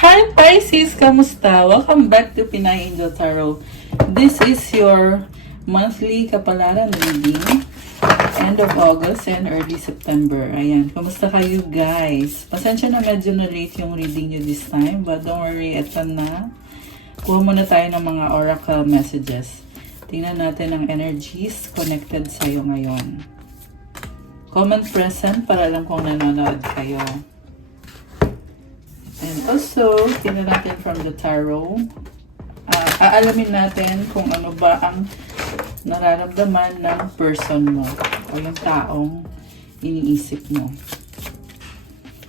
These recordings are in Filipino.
Hi Pisces! Kamusta? Welcome back to Pinay Angel Tarot. This is your monthly kapalaran reading. End of August and early September. Ayan. Kamusta kayo guys? Pasensya na medyo na late yung reading nyo this time. But don't worry, eto na. Kuha muna tayo ng mga oracle messages. Tingnan natin ang energies connected sa'yo ngayon. Comment present para alam kung nanonood kayo. And also, tingnan natin from the tarot. Aalamin natin kung ano ba ang nararamdaman ng person mo o yung taong iniisip mo.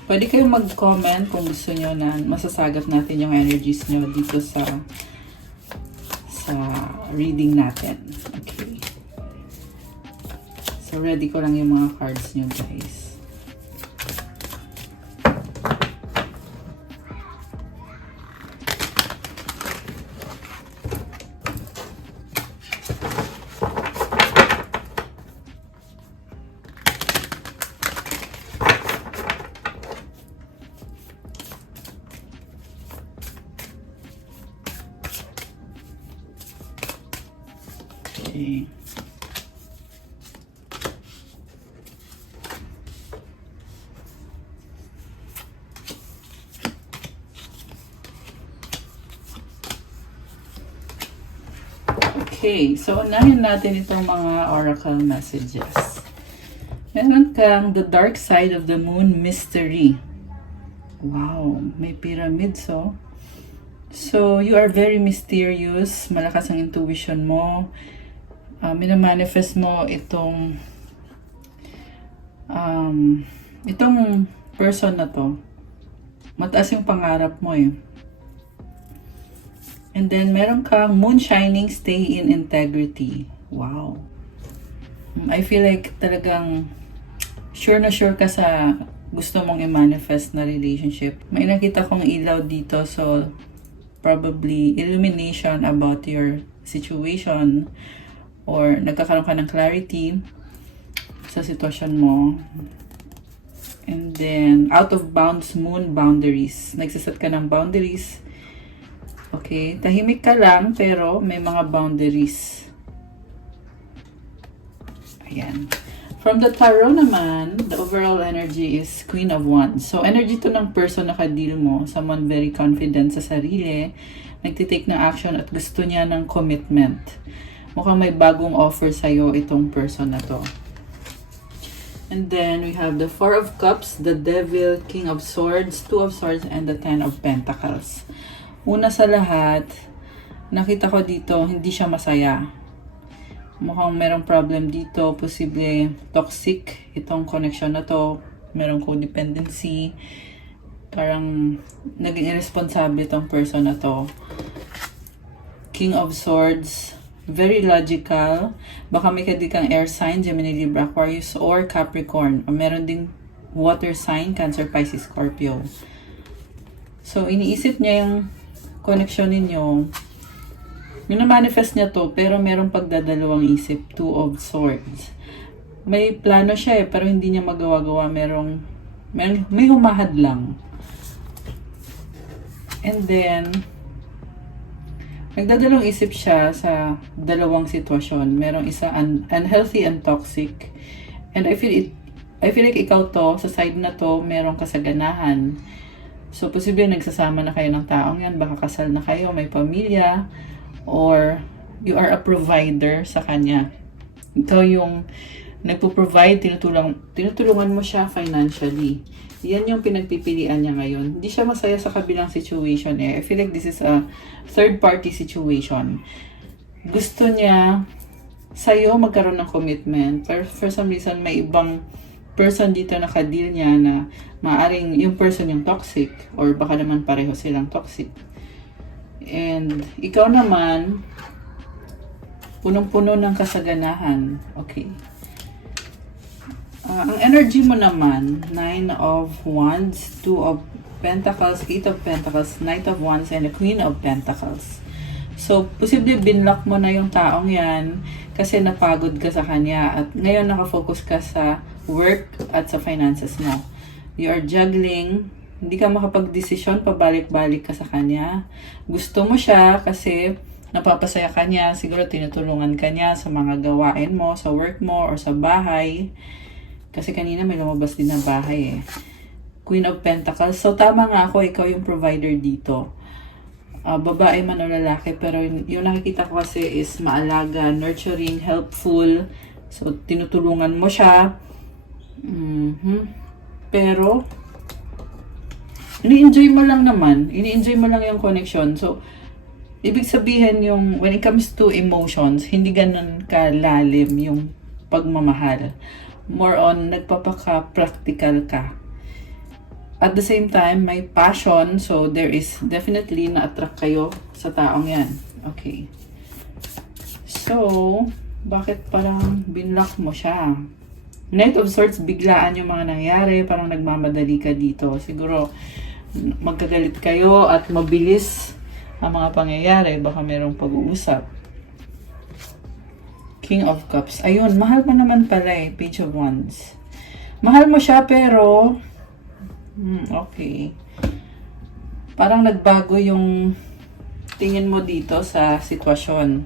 Pwede kayong mag-comment kung gusto nyo na masasagap natin yung energies nyo dito sa reading natin. Okay. So, ready ko lang yung mga cards nyo, guys. Okay. Okay, so unahin natin itong mga oracle messages. Meron kang the dark side of the moon mystery. Wow, may pyramids oh. So, you are very mysterious, malakas ang intuition mo. Minamanifest mo itong person na to. Mataas yung pangarap mo eh. And then, meron kang moon shining, stay in integrity. Wow. I feel like talagang sure na sure ka sa gusto mong i-manifest na relationship. May nakita kong ilaw dito, so probably illumination about your situation or nagkakaroon ka ng clarity sa sitwasyon mo. And then, out of bounds moon, boundaries. Nagsaset ka ng boundaries. Okay, tahimik ka lang pero may mga boundaries. Ayan. From the tarot naman, the overall energy is Queen of Wands. So, energy to ng person na ka-deal mo. Someone very confident sa sarili. Nagtitake ng action at gusto niya ng commitment. Mukhang may bagong offer sa'yo itong person na to. And then, we have the Four of Cups, the Devil, King of Swords, Two of Swords, and the Ten of Pentacles. Una sa lahat, nakita ko dito, hindi siya masaya. Mukhang merong problem dito, posible toxic itong connection na to. Merong codependency. Parang naging irresponsible itong person na to. King of Swords, very logical. Baka may kadikang air sign, Gemini, Libra, Aquarius, or Capricorn. O meron ding water sign, Cancer, Pisces, Scorpio. So, iniisip niya yung connection ninyo. Minamanifest niya to, pero merong pagdadalawang isip. Two of Swords. May plano siya pero hindi niya magawa-gawa. May humahad lang. And then, nagdadalawang isip siya sa dalawang sitwasyon. Merong isa unhealthy and toxic. And I feel like ikaw to, sa side na to, merong kasaganahan. So, posible nagsasama na kayo ng taong yan. Baka kasal na kayo, may pamilya, or you are a provider sa kanya. Ikaw yung nagpo-provide, tinutulungan mo siya financially. Yan yung pinagpipilian niya ngayon. Hindi siya masaya sa kabilang situation eh. I feel like this is a third-party situation. Gusto niya sa'yo magkaroon ng commitment. Pero for some reason, may ibang person dito na ka-deal niya na maaring yung person yung toxic or baka naman pareho silang toxic. And ikaw naman, punong-puno ng kasaganahan. Okay. Ang energy mo naman, Nine of Wands, Two of Pentacles, Eight of Pentacles, Knight of Wands, and the Queen of Pentacles. So, posible binlock mo na yung taong yan kasi napagod ka sa kanya at ngayon nakafocus ka sa work at sa finances mo. You are juggling Hindi ka makapag-desisyon, pabalik-balik ka sa kanya. Gusto mo siya kasi napapasaya ka niya, siguro tinutulungan ka niya sa mga gawain mo, sa work mo, or sa bahay. Kasi kanina may lumabas din na bahay eh. Queen of Pentacles. So tama nga ako, ikaw yung provider dito. Babae man o lalaki, pero yung nakikita ko kasi is maalaga, nurturing, helpful. So tinutulungan mo siya. Pero ini-enjoy mo lang naman. Ini-enjoy mo lang yung connection. So, ibig sabihin yung, when it comes to emotions, hindi ganun kalalim yung pagmamahal. More on, nagpapaka-practical ka. At the same time, may passion. So, there is definitely na-attract kayo sa taong yan. Okay. So, bakit parang binlock mo siya? Knight of Swords, biglaan yung mga nangyari. Parang nagmamadali ka dito. Siguro, magkagalit kayo at mabilis ang mga pangyayari. Baka merong pag-uusap. King of Cups. Ayun, mahal mo naman pala eh. Page of Wands. Mahal mo siya pero okay. Parang nagbago yung tingin mo dito sa sitwasyon.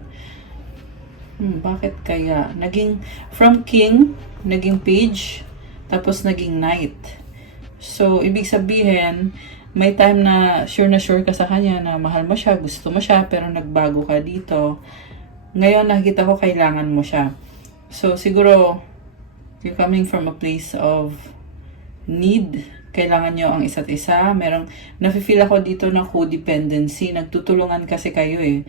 Bakit kaya? Naging from King, naging Page, tapos naging Knight. So, ibig sabihin, may time na sure ka sa kanya na mahal mo siya, gusto mo siya, pero nagbago ka dito. Ngayon, nakikita ko kailangan mo siya. So, siguro, you're coming from a place of need. Kailangan nyo ang isa't isa. Merong, nafe-feel ako dito na codependency. Nagtutulungan kasi kayo eh.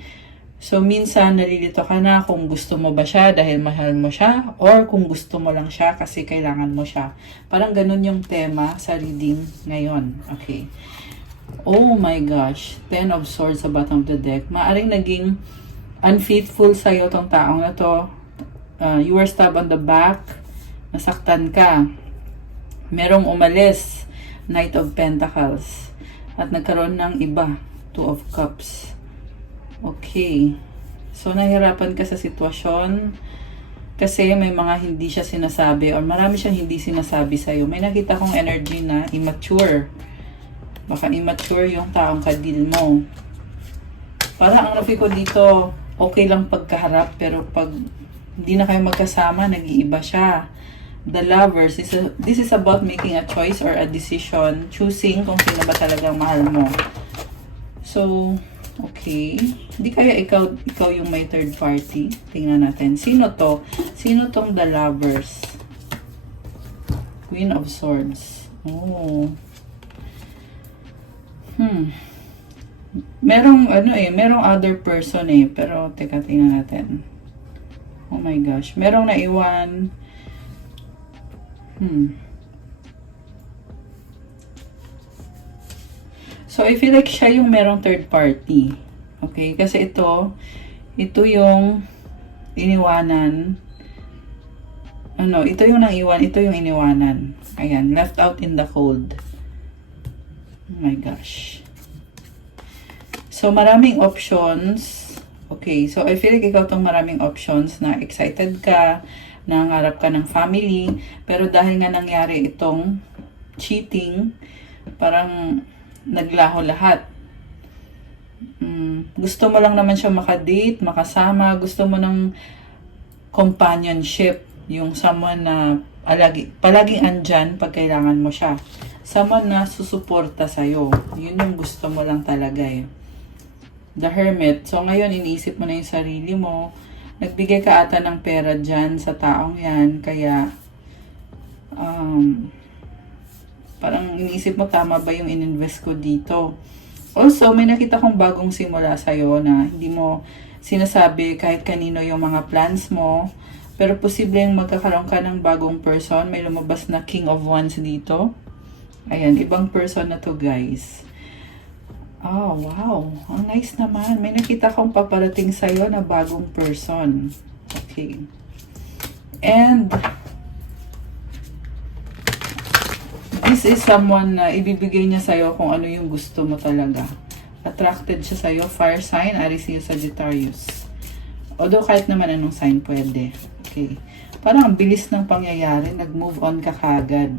So, minsan, nalilito ka na kung gusto mo ba siya dahil mahal mo siya, or kung gusto mo lang siya kasi kailangan mo siya. Parang ganun yung tema sa reading ngayon. Okay. Oh my gosh. 10 of Swords sa bottom of the deck. Maaring naging unfaithful sa'yo tong taong na to. You were stabbed on the back. Nasaktan ka. Merong umalis. Knight of Pentacles. At nagkaroon ng iba. 2 of Cups. Okay. So, nahihirapan ka sa sitwasyon kasi may mga hindi siya sinasabi or marami siyang hindi sinasabi sa'yo. May nakita kong energy na immature. Baka immature yung taong kadil mo. Parang ang nafi ko dito, okay lang pagkaharap pero pag hindi na kayo magkasama, nag-iiba siya. The Lovers, this is about making a choice or a decision, choosing kung sino ba talagang mahal mo. So, okay. Hindi kaya ikaw yung may third party. Tingnan natin. Sino to? Sino tong The Lovers? Queen of Swords. Oh. Merong merong other person eh. Pero teka, tingnan natin. Oh my gosh. Merong naiwan. So, I feel like siya yung merong third party. Okay? Kasi ito yung iniwanan. Ito yung nang-iwan, ito yung iniwanan. Ayan, left out in the cold. Oh my gosh. So, maraming options. Okay, so I feel like ikaw tong maraming options na excited ka, nangarap ka ng family, pero dahil nga nangyari itong cheating, parang naglaho lahat. Gusto mo lang naman siya makadate, makasama, gusto mo ng companionship, yung someone na palaging andyan pag kailangan mo siya. Someone na susuporta sa'yo. Yun yung gusto mo lang talaga eh. The Hermit. So ngayon, iniisip mo na yung sarili mo. Nagbigay ka ata ng pera dyan sa taong yan. Kaya, parang iniisip mo, tama ba yung ininvest ko dito? Also, may nakita kong bagong simula sa'yo na hindi mo sinasabi kahit kanino yung mga plans mo. Pero posibleng magkakaroon ka ng bagong person. May lumabas na King of Wands dito. Ayan, ibang person na to, guys. Oh, wow. Ang nice naman. May nakita kong paparating sa'yo na bagong person. Okay. And this is someone na ibibigay niya sa'yo kung ano yung gusto mo talaga. Attracted siya sa'yo. Fire sign, Aries, Sagittarius. Although kahit naman anong sign pwede. Okay. Parang ang bilis ng pangyayari. Nag-move on ka kagad.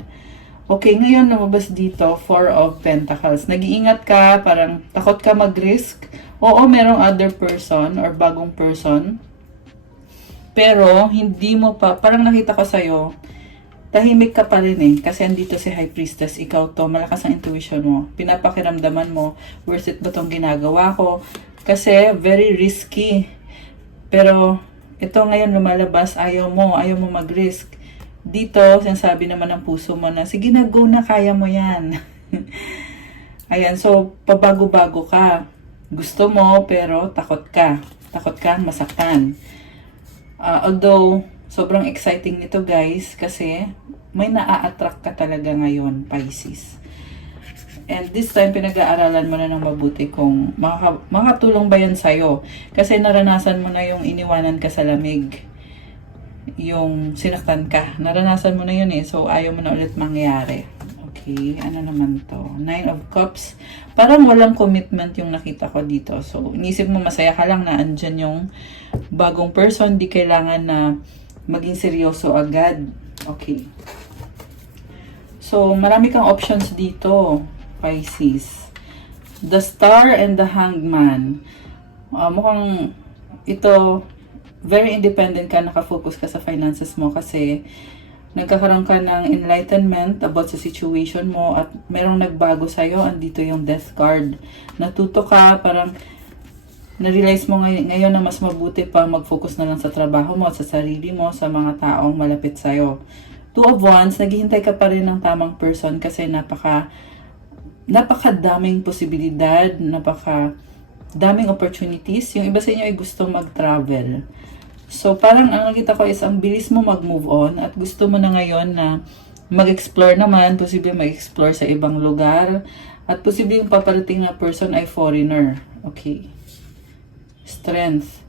Okay, ngayon lumabas dito, Four of Pentacles. Nag-iingat ka, parang takot ka mag-risk. Oo, merong other person or bagong person. Pero, hindi mo pa, parang nakita ko sa'yo, tahimik ka pa rin eh. Kasi andito si High Priestess, ikaw to, malakas ang intuition mo. Pinapakiramdaman mo, worth it ba tong ginagawa ko? Kasi, very risky. Pero, ito ngayon lumalabas, ayaw mo mag-risk. Dito, sinasabi naman ng puso mo na, sige na, go na, kaya mo yan. Ayan, so, pabago-bago ka. Gusto mo, pero takot ka. Takot ka masaktan. Although, sobrang exciting nito guys, kasi may naa-attract ka talaga ngayon, Pisces. And this time, pinag-aaralan mo na ng mabuti kung makatulong ba yan sa'yo. Kasi naranasan mo na yung iniwanan ka sa lamig. Yung sinaktan ka. Naranasan mo na yun eh. So, ayaw mo na ulit mangyari. Okay, ano naman to? Nine of Cups. Parang walang commitment yung nakita ko dito. So, inisip mo masaya ka lang na andyan yung bagong person. Di kailangan na maging seryoso agad. Okay. So, marami kang options dito, Pisces. The Star and the Hangman. Mukhang ito, very independent ka, nakafocus ka sa finances mo kasi nagkakaroon ka ng enlightenment about sa situation mo at merong nagbago sa'yo. Andito yung Death card. Natuto ka, parang na-realize mo ngayon na mas mabuti pa mag-focus na lang sa trabaho mo at sa sarili mo, sa mga taong malapit sa'yo. Two of Wands, naghihintay ka pa rin ng tamang person kasi napakadaming posibilidad, daming opportunities. Yung iba sa inyo ay gusto mag-travel. So, parang ang nakita ko is ang bilis mo mag-move on at gusto mo na ngayon na mag-explore naman, posible mag-explore sa ibang lugar at posible yung paparating na person ay foreigner. Okay. Strength.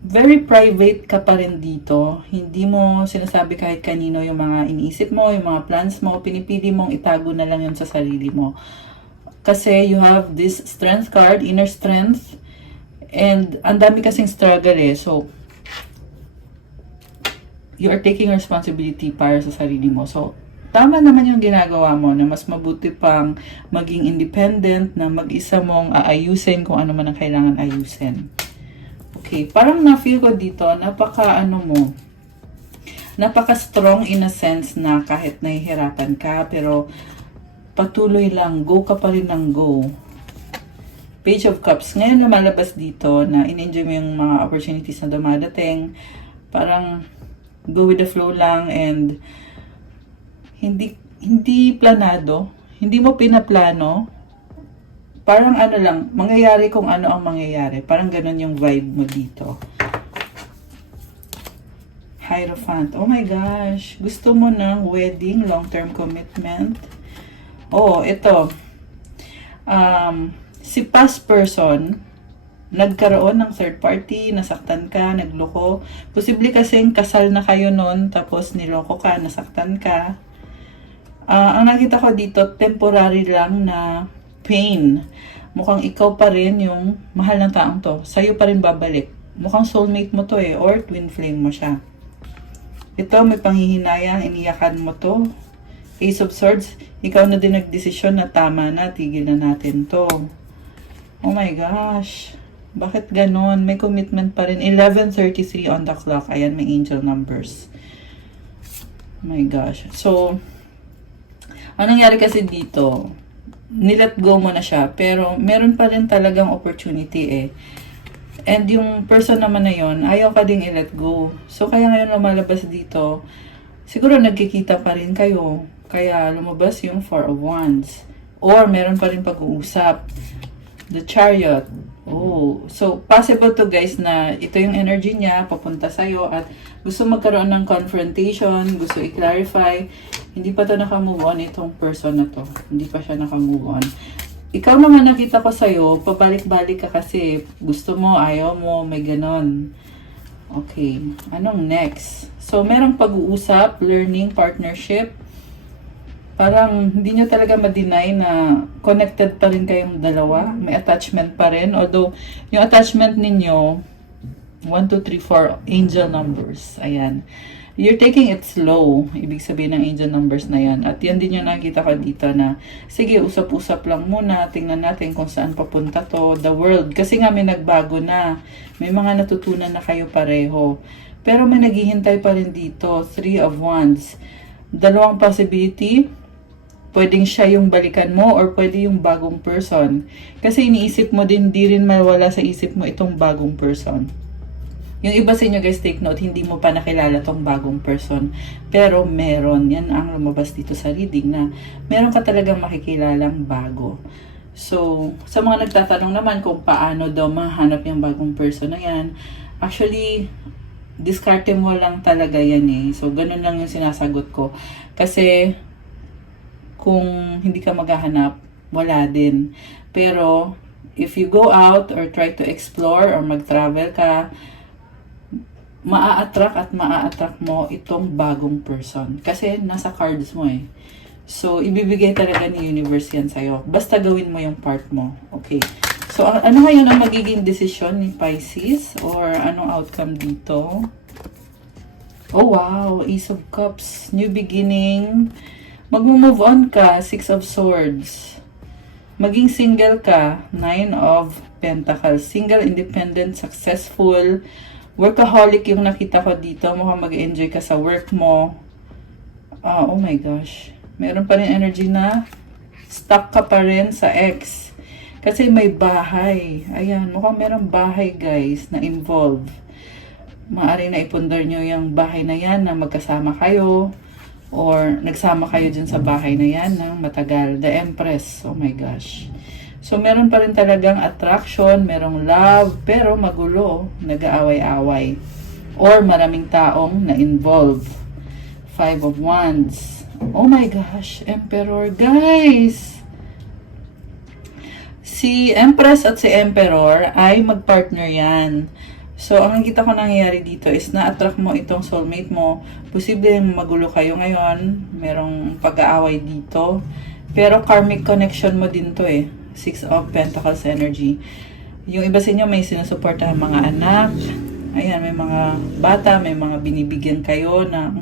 Very private ka pa rin dito. Hindi mo sinasabi kahit kanino yung mga iniisip mo, yung mga plans mo. Pinipili mong itago na lang yun sa sarili mo. Kasi you have this strength card, inner strength. And ang dami kasing struggle eh. So, you are taking responsibility para sa sarili mo. So, tama naman yung ginagawa mo na mas mabuti pang maging independent, na mag-isa mong aayusin kung ano man ang kailangan ayusin. Okay, parang na-feel ko dito, napaka-strong in a sense na kahit nahihirapan ka, pero patuloy lang, go ka pa rin ng go. Page of Cups. Ngayon lumalabas dito na in-enjoy mo yung mga opportunities na dumadating. Parang go with the flow lang and hindi planado. Hindi mo pinaplano. Parang ano lang, mangyayari kung ano ang mangyayari. Parang ganun yung vibe mo dito. Hierophant. Oh my gosh. Gusto mo ng wedding, long-term commitment. Oh, ito. Si past person, nagkaroon ng third party, nasaktan ka, nagloko. Posible kasing kasal na kayo nun, tapos niloko ka, nasaktan ka. Ang nakita ko dito, temporary lang na pain. Mukhang ikaw pa rin yung mahal ng taong to. Sa'yo pa rin babalik. Mukhang soulmate mo to eh, or twin flame mo siya. Ito, may panghihinayang, iniyakan mo to. Ace of Swords, ikaw na din nagdesisyon na tama na, tigil na natin to. Oh my gosh. Bakit ganon? May commitment pa rin. 11:33 on the clock. Ayan, may angel numbers. Oh my gosh. So, ang nangyari kasi dito, nilet go mo na siya, pero meron pa rin talagang opportunity eh. And yung person naman na yon, ayaw ka ding i-let go. So, kaya ngayon lumalabas dito, siguro nagkikita pa rin kayo. Kaya lumabas yung Four of Wands. Or meron pa rin pag-uusap. The Chariot. Oh, so possible to guys na ito yung energy niya papunta sa'yo at gusto magkaroon ng confrontation, gusto i-clarify. Hindi pa to naka-move on itong person na to. Hindi pa siya naka-move on. Ikaw naman nakita ko sa'yo, pabalik-balik ka kasi gusto mo, ayaw mo, may ganon. Okay, anong next? So, merong pag-uusap, learning, partnership. Parang hindi nyo talaga ma-deny na connected pa rin kayong dalawa. May attachment pa rin. Although, yung attachment ninyo, 1, 2, 3, 4, angel numbers. Ayan. you're taking it slow. Ibig sabihin ng angel numbers na yan. At yan din yung nakikita ko dito na, sige, usap-usap lang muna. Tingnan natin kung saan papunta to, the world. Kasi nga may nagbago na. May mga natutunan na kayo pareho. Pero may naghihintay pa rin dito. 3 of Wands. Dalawang possibility. Pwedeng siya yung balikan mo or pwede yung bagong person. Kasi iniisip mo din, di rin mawala sa isip mo itong bagong person. Yung iba sa inyo guys, take note, hindi mo pa nakilala tong bagong person. Pero meron. Yan ang lumabas dito sa reading na meron ka talagang makikilalang bago. So, sa mga nagtatanong naman kung paano daw mahanap yung bagong person na yan, actually, diskarte mo lang talaga yan eh. So, ganun lang yung sinasagot ko. Kasi, kung hindi ka maghahanap, wala din. Pero, if you go out or try to explore or mag-travel ka, maa-attract mo itong bagong person. Kasi nasa cards mo eh. So, ibibigay talaga ni universe yan sa'yo. Basta gawin mo yung part mo. Okay. So, ano ngayon ang magiging desisyon ni Pisces? Or anong outcome dito? Oh, wow. Ace of Cups. New beginning. Mag-move on ka. 6 of Swords. Maging single ka. 9 of Pentacles. Single, independent, successful. Workaholic yung nakita ko dito. Mukhang mag-enjoy ka sa work mo. Oh my gosh. Meron pa rin energy na stuck ka pa rin sa ex. Kasi may bahay. Ayan, mukhang meron bahay guys na involved. Maaari na ipundar nyo yung bahay na yan na magkasama kayo. Or nagsama kayo dyan sa bahay na yan ng matagal. The Empress. Oh my gosh. So, meron pa rin talagang attraction, merong love, pero magulo, nag-aaway-away. Or maraming taong na-involve. 5 of Wands. Oh my gosh, Emperor, guys! Si Empress at si Emperor ay mag-partner yan. So, ang nakita ko nangyayari dito is na-attract mo itong soulmate mo. Posible magulo kayo ngayon, merong pag-aaway dito. Pero karmic connection mo din to eh. 6 of Pentacles energy. Yung iba sa inyo may sinusuportahan mga anak. Ayan, may mga bata, may mga binibigyan kayo ng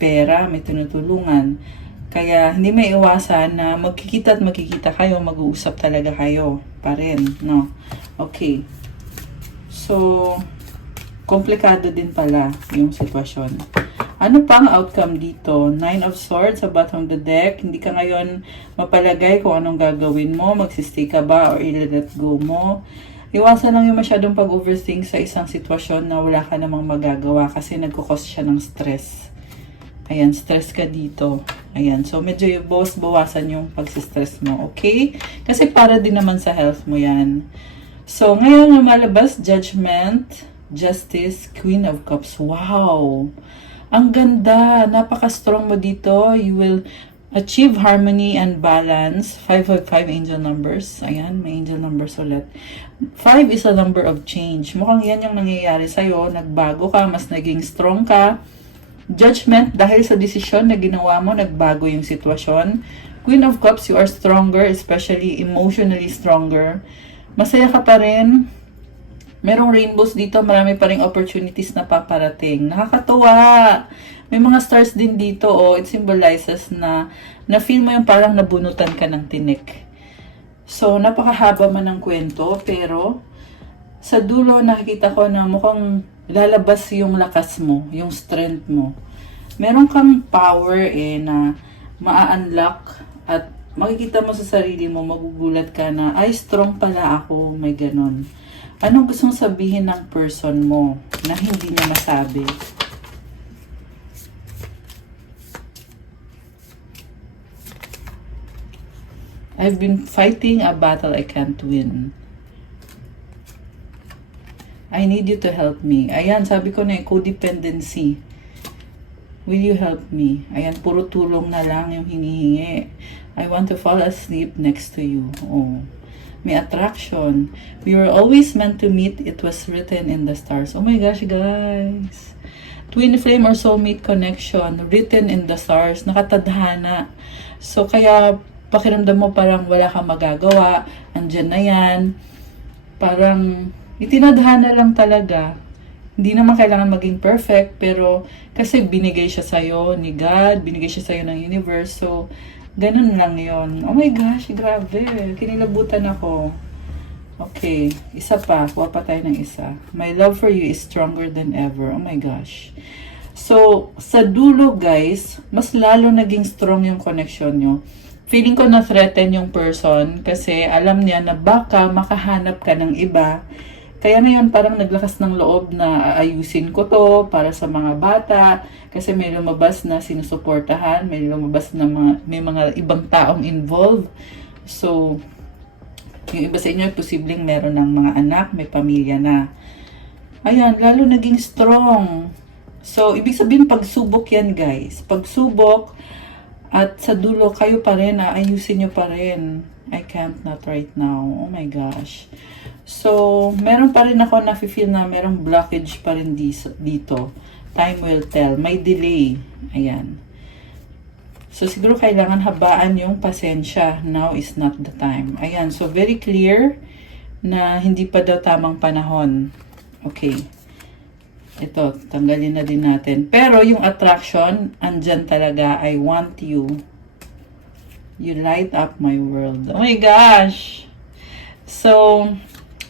pera, may tinutulungan. Kaya hindi may iwasan na magkikita at magkikita kayo, mag-uusap talaga kayo pa rin, no? Okay. So, komplikado din pala yung sitwasyon. Ano pang outcome dito? 9 of Swords sa bottom of the deck. Hindi ka ngayon mapalagay kung anong gagawin mo. Magsistay ka ba or i-let go mo. Iwasan lang yung masyadong pag-overthink sa isang sitwasyon na wala ka namang magagawa kasi nagkukos siya ng stress. Ayan, stress ka dito. Ayan, so medyo bawasan yung pagsistress mo, okay? Kasi para din naman sa health mo yan. So, ngayon lumalabas, Judgment, Justice, Queen of Cups. Wow! Ang ganda. Napaka-strong mo dito. You will achieve harmony and balance. 5 of 5 angel numbers. Ayan, may angel numbers ulit. 5 is a number of change. Mukhang yan yung nangyayari sa'yo. Nagbago ka, mas naging strong ka. Judgment, dahil sa desisyon na ginawa mo, nagbago yung sitwasyon. Queen of Cups, you are stronger, especially emotionally stronger. Masaya ka pa rin. Merong rainbows dito, marami pa ring opportunities na paparating. Nakakatuwa! May mga stars din dito, oh. It symbolizes na feel mo yung parang nabunutan ka ng tinik. So, napakahaba man ng kwento, pero sa dulo nakikita ko na mukhang lalabas yung lakas mo, yung strength mo. Meron kang power na maa-unlock at makikita mo sa sarili mo, magugulat ka na, ay, strong pala ako, may ganon. Anong gustong sabihin ng person mo na hindi niya masabi? I've been fighting a battle I can't win. I need you to help me. Ayan, sabi ko na codependency. Will you help me? Ayan, puro tulong na lang yung hinihingi. I want to fall asleep next to you. Oh. May attraction. We were always meant to meet. It was written in the stars. Oh my gosh, guys. Twin flame or soulmate connection. Written in the stars. Nakatadhana. So, kaya pakiramdam mo parang wala kang magagawa. Andyan na yan. Parang itinadhana lang talaga. Hindi naman kailangan maging perfect, pero kasi binigay siya sa'yo ni God, binigay siya sa'yo ng universe. So, ganun lang yon. Oh my gosh, grabe. Kinilabutan ako. Okay, isa pa. Kuha pa tayo ng isa. My love for you is stronger than ever. Oh my gosh. So, sa dulo guys, mas lalo naging strong yung connection nyo. Feeling ko na-threaten yung person kasi alam niya na baka makahanap ka ng iba. Kaya ngayon parang naglakas ng loob na aayusin ko to para sa mga bata. Kasi may lumabas na sinusuportahan, may lumabas na may mga ibang taong involved. So, yung iba sa inyo, posibleng meron ng mga anak, may pamilya na. Ayan, lalo naging strong. So, ibig sabihin, pagsubok yan, guys. Pagsubok, at sa dulo, kayo pa rin, ayusin nyo pa rin. I can't, not right now. Oh my gosh. So, meron pa rin ako na-feel na merong blockage pa rin dito. Time will tell. May delay. Ayan. So, siguro kailangan habaan yung pasensya. Now is not the time. Ayan. So, very clear na hindi pa daw tamang panahon. Okay. Ito, tanggalin na din natin. Pero yung attraction, andyan talaga. I want you. You light up my world. Oh my gosh! So,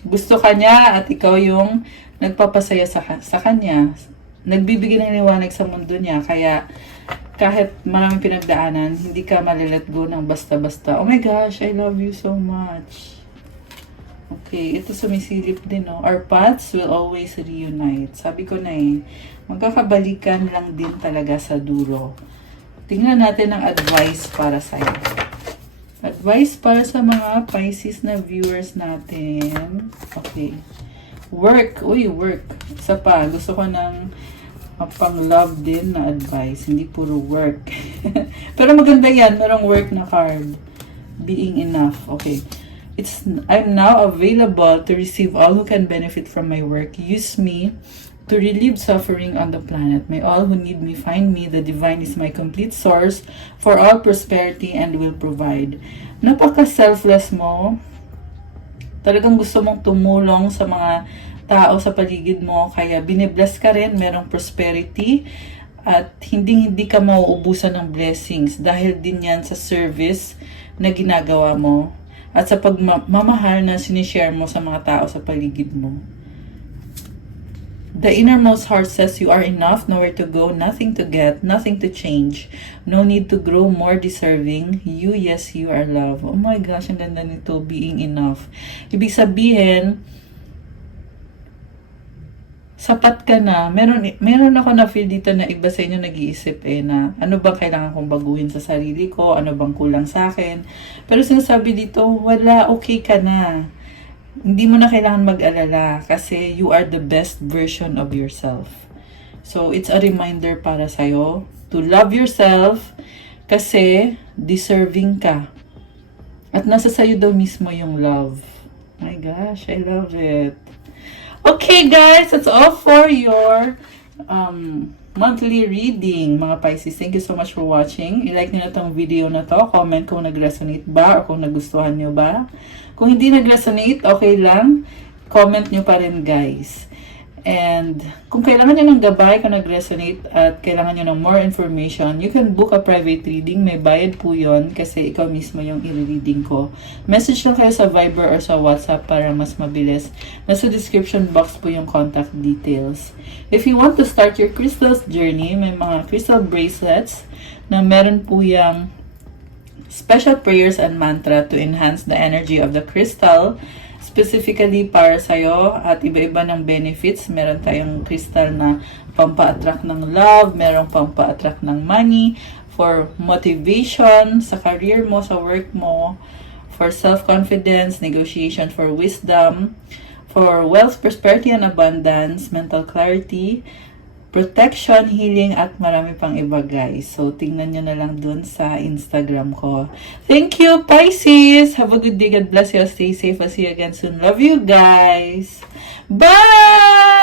gusto ka niya at ikaw yung nagpapasaya sa kanya. Nagbibigay ng liwanag sa mundo niya. Kaya, kahit maraming pinagdaanan, hindi ka malilet go ng basta-basta. Oh my gosh, I love you so much. Okay, ito sumisilip din, no? Our paths will always reunite. Sabi ko na magkakabalikan lang din talaga sa dulo. Tingnan natin ang advice para sa'yo. Advice para sa mga Pisces na viewers natin. Okay. Work. Uy, work. Isa pa, gusto ko ng pang-love din na advice. Hindi puro work. Pero maganda yan. Merong work na card. Being enough. Okay. I'm now available to receive all who can benefit from my work. Use me to relieve suffering on the planet. May all who need me find me. The divine is my complete source for all prosperity and will provide. Napaka-selfless mo. Talagang gusto mong tumulong sa mga tao sa paligid mo. Kaya binibless ka rin. Merong prosperity. At hindi ka mauubusan ng blessings. Dahil din yan sa service na ginagawa mo. At sa pagmamahal na sinishare mo sa mga tao sa paligid mo. The innermost heart says you are enough, nowhere to go, nothing to get, nothing to change. No need to grow more deserving. You, yes, you are love. Oh my gosh, ang ganda nito, being enough. Ibig sabihin, sapat ka na. Meron ako na feel dito na iba sa inyo nag-iisip na ano bang kailangan kong baguhin sa sarili ko, ano bang kulang sa akin. Pero sinasabi dito, wala, okay ka na. Hindi mo na kailangan mag-alala kasi you are the best version of yourself. So, it's a reminder para sa'yo to love yourself kasi deserving ka. At nasa sa'yo daw mismo yung love. My gosh, I love it. Okay guys, that's all for your monthly reading, mga Pisces. Thank you so much for watching. I-like nyo na tong video na to. Comment kung nag-resonate ba o kung nagustuhan nyo ba. Kung hindi nag-resonate, okay lang. Comment nyo pa rin guys. And kung kailangan nyo ng gabay, kung nag-resonate at kailangan nyo ng more information, you can book a private reading. May bayad po yun kasi ikaw mismo yung i-reading ko. Message lang kayo sa Viber or sa WhatsApp para mas mabilis. Nasa description box po yung contact details. If you want to start your crystals journey, may mga crystal bracelets na meron po yung special prayers and mantra to enhance the energy of the crystal. Specifically para sa'yo at iba-iba ng benefits. Meron tayong crystal na pampa-attract ng love, merong pampa-attract ng money, for motivation sa career mo, sa work mo, for self-confidence, negotiation for wisdom, for wealth, prosperity, and abundance, mental clarity, protection, healing, at marami pang iba guys. So, tingnan nyo na lang dun sa Instagram ko. Thank you, Pisces! Have a good day. God bless you. Stay safe. I'll see you again soon. Love you guys! Bye!